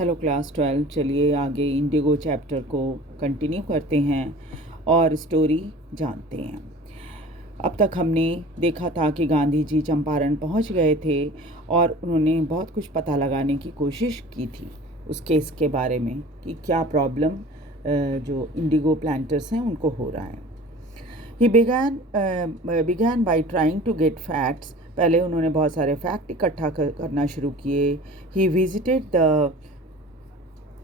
Hello class 12। चलिए आगे Indigo chapter को कंटिन्यू करते हैं और स्टोरी जानते हैं। अब तक हमने देखा था कि गांधी जी चंपारण पहुंच गए थे और उन्होंने बहुत कुछ पता लगाने की कोशिश की थी उस केस के बारे में कि क्या प्रॉब्लम जो इंडिगो प्लांटर्स हैं उनको हो रहा है। He began by trying to get facts। पहले उन्होंने बहुत सारे फैक्ट इकट्ठा करना शुरू किए। He visited the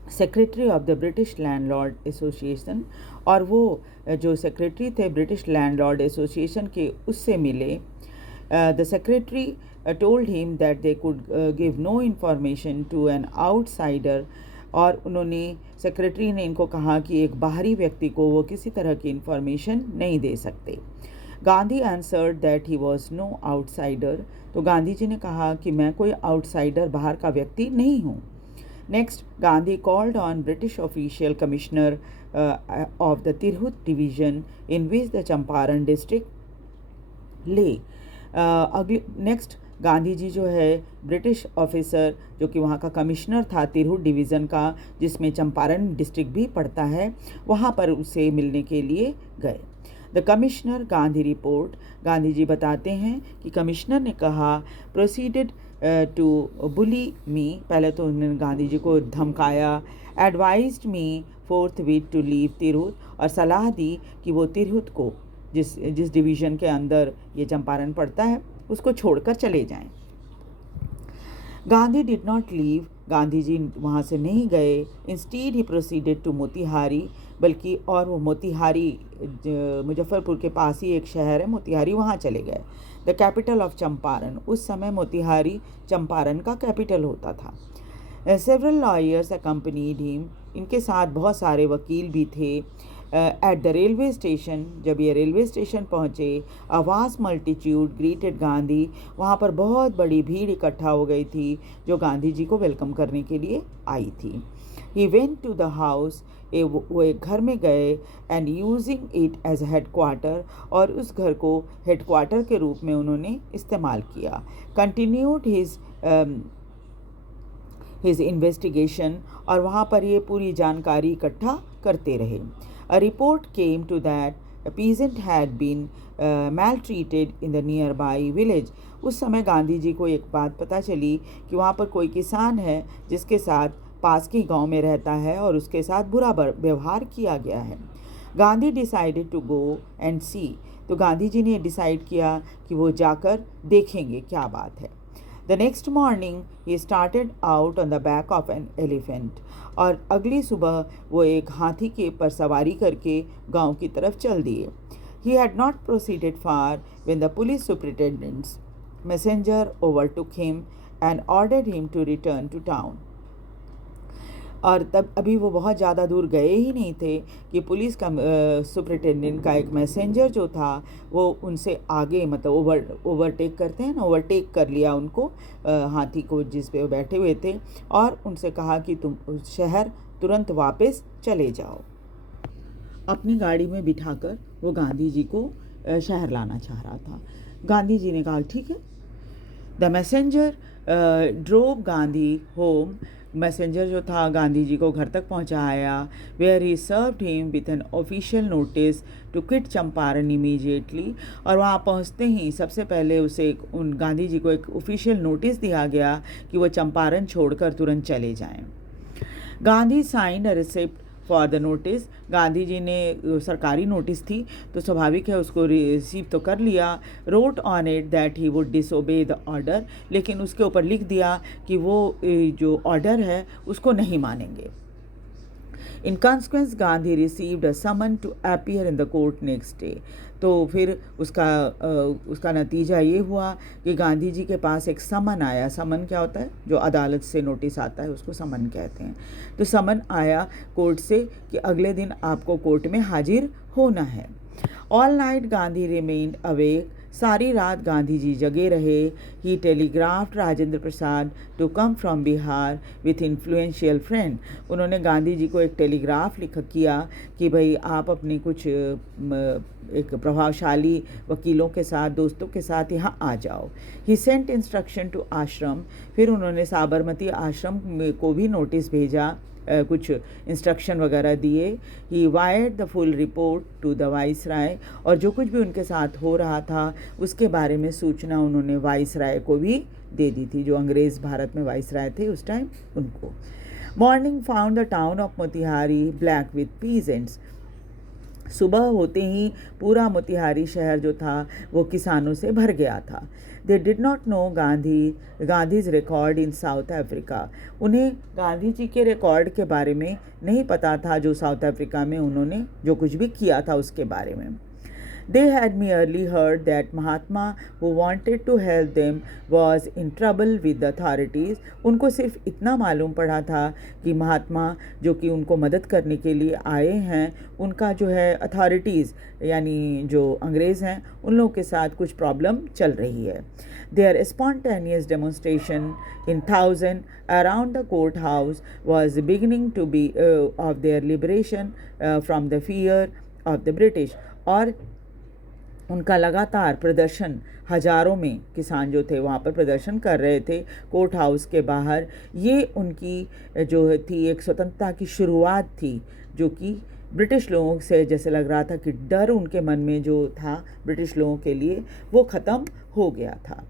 secretary of the British landlord association, और वो जो सेक्रेटरी थे ब्रिटिश लैंडलॉर्ड एसोसिएशन के उससे मिले। The secretary told him that they could give no information to an outsider, और उन्होंने सेक्रेटरी ने इनको कहा कि एक बाहरी व्यक्ति को वो किसी तरह की इन्फॉर्मेशन नहीं दे सकते। Gandhi answered that he was no outsider. तो गांधी जी ने कहा कि मैं कोई आउटसाइडर बाहर का व्यक्ति नहीं हूँ। Next, Gandhi called on British official commissioner of the Tirhut division in which the Champaran district lay। अगले नेक्स्ट गांधी जी जो है ब्रिटिश ऑफिसर जो कि वहाँ का कमिश्नर था तिरहुत डिवीज़न का, जिसमें चंपारण डिस्ट्रिक्ट भी पड़ता है, वहाँ पर उसे मिलने के लिए गए। The commissioner Gandhi report. Gandhi ji बताते हैं कि कमिश्नर ने कहा प्रोसीडेड टू बुली मी। पहले तो उन्होंने गांधी जी को धमकाया। Advised me forthwith to leave Tirhut, और सलाह दी कि वो तिरहुत को जिस डिवीज़न के अंदर ये चंपारण पड़ता है उसको छोड़कर चले जाएं। Gandhi did not leave. Gandhi ji वहाँ से नहीं गए। Instead he proceeded to Motihari, बल्कि और वो मोतिहारी मुजफ्फरपुर के पास ही एक शहर है मोतिहारी, वहाँ चले गए। The capital of Champaran. उस समय मोतिहारी चंपारण का कैपिटल होता था। Several lawyers accompanied him. इनके साथ बहुत सारे वकील भी थे। At the railway station. जब ये रेलवे स्टेशन पहुँचे, a vast multitude greeted Gandhi. वहाँ पर बहुत बड़ी भीड़ इकट्ठा हो गई थी जो गांधी जी को वेलकम करने के लिए आई थी। He went to the house. वो एक घर में गए and using it as headquarter, और उस घर को हेड क्वार्टर के रूप में उन्होंने इस्तेमाल किया। कंटिन्यूड हिज इन्वेस्टिगेशन, और वहाँ पर ये पूरी जानकारी इकट्ठा करते रहे। A report came to that a peasant had been maltreated in the nearby village। उस समय गांधी जी को एक बात पता चली कि वहाँ पर कोई किसान है जिसके साथ पास के गांव में रहता है और उसके साथ बुरा व्यवहार किया गया है। Gandhi decided to go and see. तो गांधी जी ने डिसाइड किया कि वो जाकर देखेंगे क्या बात है। The next morning he started out on the back of an elephant, और अगली सुबह वो एक हाथी के पर सवारी करके गांव की तरफ चल दिए। He had not proceeded far when the police superintendent's messenger overtook him and ordered him to return to town. और तब अभी वो बहुत ज़्यादा दूर गए ही नहीं थे कि पुलिस का सुपरिटेंडेंट का एक मैसेंजर जो था वो उनसे आगे, मतलब ओवरटेक करते हैं ना, ओवरटेक कर लिया उनको, हाथी को जिस पे वो बैठे हुए थे, और उनसे कहा कि तुम शहर तुरंत वापस चले जाओ। अपनी गाड़ी में बिठाकर वो गांधी जी को शहर लाना चाह रहा था। गांधी जी ने कहा ठीक है। The messenger drove Gandhi home. Messenger जो था गांधी जी को घर तक पहुंचाया। Where he served him with an official notice to quit Champaran immediately, और वहाँ पहुँचते ही सबसे पहले उसे उन गांधी जी को एक ऑफिशियल नोटिस दिया गया कि वो चंपारण छोड़कर तुरंत चले जाएं। Gandhi signed a receipt for the notice. Gandhi ji ने सरकारी नोटिस थी तो स्वाभाविक है उसको रिसीव तो कर लिया। Road on it that he would disobey the order, लेकिन उसके ऊपर लिख दिया कि वो जो ऑर्डर है उसको नहीं मानेंगे। In consequence Gandhi received a summon to appear in the court next day. तो फिर उसका नतीजा ये हुआ कि गांधी जी के पास एक समन आया। समन क्या होता है? जो अदालत से नोटिस आता है उसको समन कहते हैं। तो समन आया कोर्ट से कि अगले दिन आपको कोर्ट में हाजिर होना है। All night Gandhi remained awake. सारी रात गांधी जी जगे रहे। He telegraphed Rajendra Prasad to come from Bihar with influential friend. उन्होंने गांधी जी को एक टेलीग्राफ किया कि भाई आप अपने कुछ एक प्रभावशाली वकीलों के साथ, दोस्तों के साथ यहाँ आ जाओ। ही सेंट इंस्ट्रक्शन टू आश्रम। फिर उन्होंने साबरमती आश्रम को भी नोटिस भेजा, कुछ इंस्ट्रक्शन वगैरह दिए। He wired the full report to the viceroy. और जो कुछ भी उनके साथ हो रहा था उसके बारे में सूचना उन्होंने वाइसराय को भी दे दी थी, जो अंग्रेज़ भारत में वाइसराय थे उस टाइम, उनको। Morning found the town of Motihari black with peasants. सुबह होते ही पूरा मोतिहारी शहर जो था वो किसानों से भर गया था। They did not know Gandhi's record in south Africa. उन्हें गांधी जी के रिकॉर्ड के बारे में नहीं पता था, जो साउथ अफ्रीका में उन्होंने जो कुछ भी किया था उसके बारे में। They had merely heard that Mahatma, who wanted to help them, was in trouble with the authorities. उनको सिर्फ इतना मालूम पड़ा था कि महात्मा जो कि उनको मदद करने के लिए आए हैं, उनका जो है अथॉरिटीज़ यानी जो अंग्रेज़ हैं उन लोगों के साथ कुछ प्रॉब्लम चल रही है। Their spontaneous demonstration in thousand around the courthouse was beginning to be of their liberation from the fear of the British. और उनका लगातार प्रदर्शन, हजारों में किसान जो थे वहाँ पर प्रदर्शन कर रहे थे कोर्ट हाउस के बाहर। ये उनकी जो थी एक स्वतंत्रता की शुरुआत थी, जो कि ब्रिटिश लोगों से जैसे लग रहा था कि डर उनके मन में जो था ब्रिटिश लोगों के लिए वो ख़त्म हो गया था।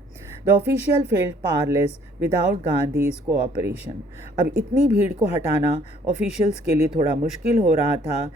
The official failed powerless without Gandhi's cooperation. अब इतनी भीड़ को हटाना ऑफिशियल्स के लिए थोड़ा मुश्किल हो रहा था,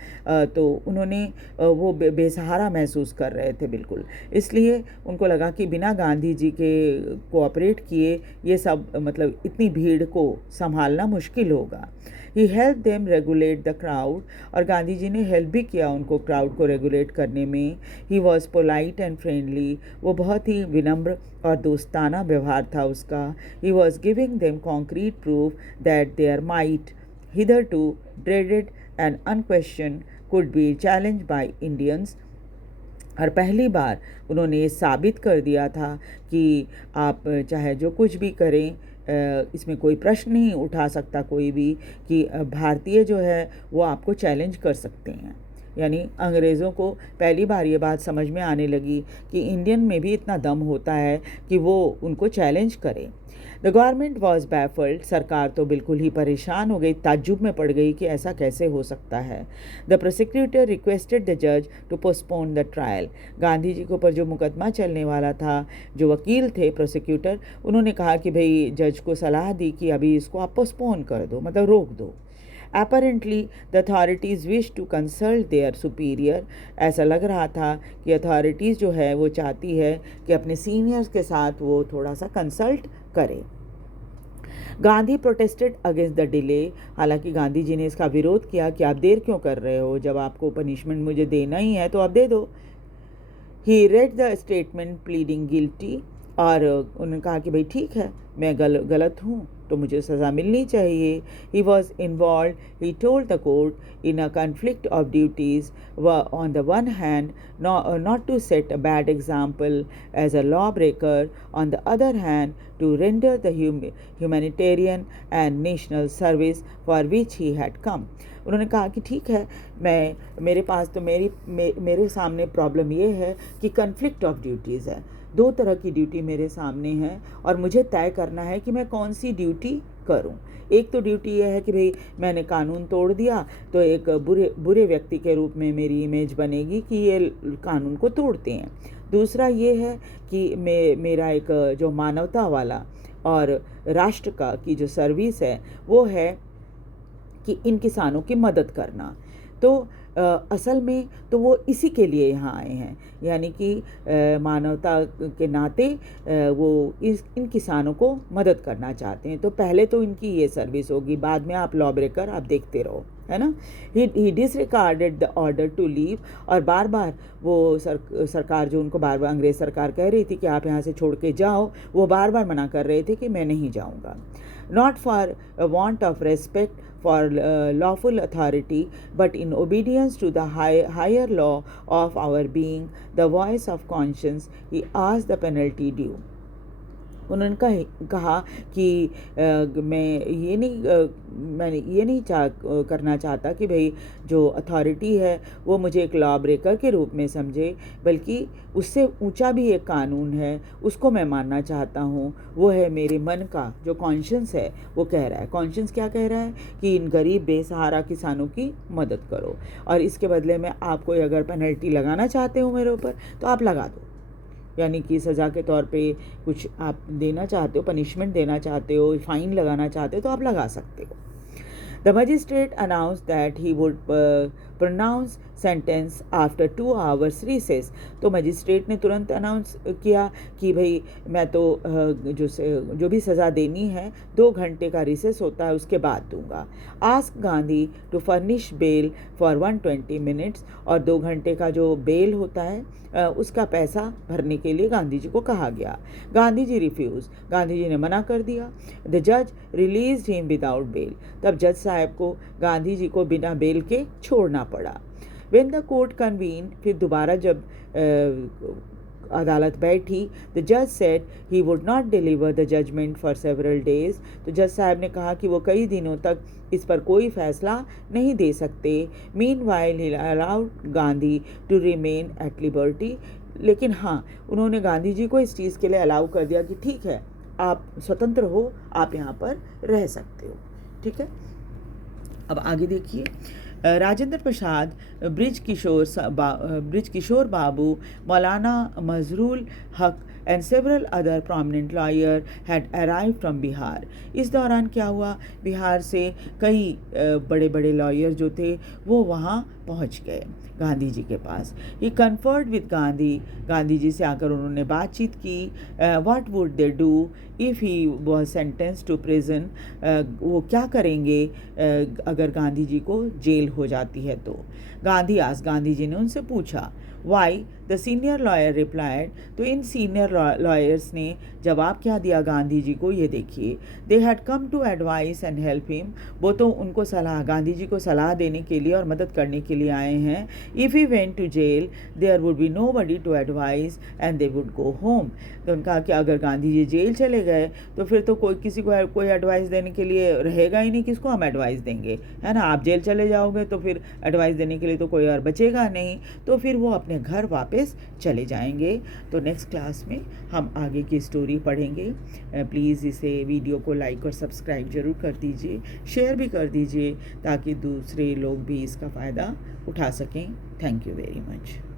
तो उन्होंने वो बेसहारा महसूस कर रहे थे बिल्कुल। इसलिए उनको लगा कि बिना गांधी जी के कोऑपरेट किए ये सब मतलब इतनी भीड़ को संभालना मुश्किल होगा। He help them regulate the crowd. और गांधी जी ने हेल्प भी किया उनको क्राउड को रेगुलेट करने में। He was polite and friendly. वो बहुत ही विनम्र और दोस्ताना व्यवहार था उसका। He was giving them concrete proof that there might hitherto dreaded and unquestioned could be challenged by Indians। और पहली बार उन्होंने ये साबित कर दिया था कि आप चाहे जो कुछ भी करें, इसमें कोई प्रश्न नहीं उठा सकता कोई भी कि भारतीय जो है वो आपको चैलेंज कर सकते हैं। यानी अंग्रेज़ों को पहली बार ये बात समझ में आने लगी कि इंडियन में भी इतना दम होता है कि वो उनको चैलेंज करे। The government was baffled. सरकार तो बिल्कुल ही परेशान हो गई, ताज्जुब में पड़ गई कि ऐसा कैसे हो सकता है। द प्रोसिक्यूटर रिक्वेस्टेड द जज to postpone the trial. Gandhi ji के ऊपर जो मुकदमा चलने वाला था, जो वकील थे प्रोसिक्यूटर, उन्होंने कहा कि भाई जज को सलाह दी कि अभी इसको आप पोस्टपोन कर दो, मतलब रोक दो। Apparently, the authorities wish to consult their superior। ऐसा लग रहा था कि अथॉरिटीज़ जो है वो चाहती है कि अपने सीनियर्स के साथ वो थोड़ा सा कंसल्ट करे। Gandhi protested against the delay. हालांकि गांधी जी ने इसका विरोध किया कि आप देर क्यों कर रहे हो, जब आपको पनिशमेंट मुझे देना ही है तो आप दे दो। He read the statement pleading guilty. और उन्होंने कहा कि भाई ठीक है, मैं गलत हूँ तो मुझे सज़ा मिलनी चाहिए। He was involve, he told the court, in a conflict of duties. On the one hand not to set a bad example as a lawbreaker, on the other hand to render the humanitarian and national service for which he had come। उन्होंने कहा कि ठीक है, मेरे पास तो मेरे सामने problem ये है कि कन्फ्लिक्ट ऑफ ड्यूटीज़ है। दो तरह की ड्यूटी मेरे सामने है और मुझे तय करना है कि मैं कौन सी ड्यूटी करूं। एक तो ड्यूटी ये है कि भाई मैंने कानून तोड़ दिया तो एक बुरे व्यक्ति के रूप में मेरी इमेज बनेगी कि ये कानून को तोड़ते हैं। दूसरा ये है कि मेरा एक जो मानवता वाला और राष्ट्र का की जो सर्विस है वो है कि इन किसानों की मदद करना। तो असल में तो वो इसी के लिए यहाँ आए हैं, यानी कि मानवता के नाते वो इन किसानों को मदद करना चाहते हैं। तो पहले तो इनकी ये सर्विस होगी, बाद में आप लॉ ब्रेकर आप देखते रहो, है ना। He disregarded the order to leave. और बार बार वो सरकार जो उनको बार बार अंग्रेज़ सरकार कह रही थी कि आप यहाँ से छोड़ के जाओ, वो बार बार मना कर रहे थे कि मैं नहीं जाऊँगा। not for a want of respect for lawful authority, but in obedience to the higher law of our being, the voice of conscience, he asked the penalty due. उन्होंने कहा कि मैं ये नहीं करना चाहता कि भाई जो अथॉरिटी है वो मुझे एक लॉ ब्रेकर के रूप में समझे, बल्कि उससे ऊंचा भी एक कानून है, उसको मैं मानना चाहता हूँ। वो है मेरे मन का जो कॉन्शियंस है वो कह रहा है। कॉन्शियंस क्या कह रहा है कि इन गरीब बेसहारा किसानों की मदद करो, और इसके बदले में आप कोई अगर पेनल्टी लगाना चाहते हो मेरे ऊपर तो आप लगा दो, यानी कि सज़ा के तौर पे कुछ आप देना चाहते हो, पनिशमेंट देना चाहते हो, फाइन लगाना चाहते हो तो आप लगा सकते हो। The magistrate announced that he would pronounce sentence after 2 hours recess. तो मजिस्ट्रेट ने तुरंत अनाउंस किया कि भाई मैं तो जो भी सज़ा देनी है 2 घंटे का रिसेस होता है उसके बाद दूंगा। Ask Gandhi to furnish bail for 120 minutes, और 2 घंटे का जो बेल होता है उसका पैसा भरने के लिए गांधी जी को कहा गया। गांधी जी रिफ्यूज़, गांधी जी ने मना कर दिया। द जज रिलीज्ड हिम विदाउट बेल, तब जज साहब को गांधी जी को बिना बेल के छोड़ना पड़ा। व्हेन द कोर्ट कन्वीन, फिर दोबारा जब अदालत बैठी, द जज said he would not deliver the judgment for several days, तो जज साहब ने कहा कि वो कई दिनों तक इस पर कोई फैसला नहीं दे सकते। Meanwhile he allowed Gandhi to remain at liberty, लेकिन हाँ उन्होंने गांधी जी को इस चीज़ के लिए अलाउ कर दिया कि ठीक है आप स्वतंत्र हो, आप यहाँ पर रह सकते हो। ठीक है, अब आगे देखिए। राजेंद्र प्रसाद, ब्रिज किशोर बाबू, मौलाना मजरूल हक and several other prominent lawyer had arrived from Bihar. इस दौरान क्या हुआ, बिहार से कई बड़े बड़े लॉयर जो थे वो वहाँ पहुँच गए गांधी जी के पास। He conferred with Gandhi, Gandhi ji से आकर उन्होंने बातचीत की। What would they do if he was sentence to prison, वो क्या करेंगे अगर गांधी जी को जेल हो जाती है तो। गांधी जी ने उनसे पूछा। Why, the senior lawyer replied, तो इन सीनियर लॉयर्स ने जवाब क्या दिया गांधी जी को, ये देखिए। They had come to advise and help him, वो तो उनको गांधी जी को सलाह देने के लिए और मदद करने के लिए आए हैं। If he went to jail there would be nobody to advise and they would go home, तो उनका कि अगर गांधी जी जेल चले गए तो फिर तो किसी को कोई एडवाइस देने के लिए रहेगा ही नहीं, किसको हम एडवाइस देंगे, है ना। आप जेल चले जाओगे तो फिर एडवाइस देने के लिए तो कोई और बचेगा नहीं, तो फिर वो अपने घर वापस चले जाएंगे। तो नेक्स्ट क्लास में हम आगे की स्टोरी पढ़ेंगे। प्लीज़ इसे वीडियो को लाइक और सब्सक्राइब ज़रूर कर दीजिए, शेयर भी कर दीजिए ताकि दूसरे लोग भी इसका फ़ायदा उठा सकें। Thank you very much.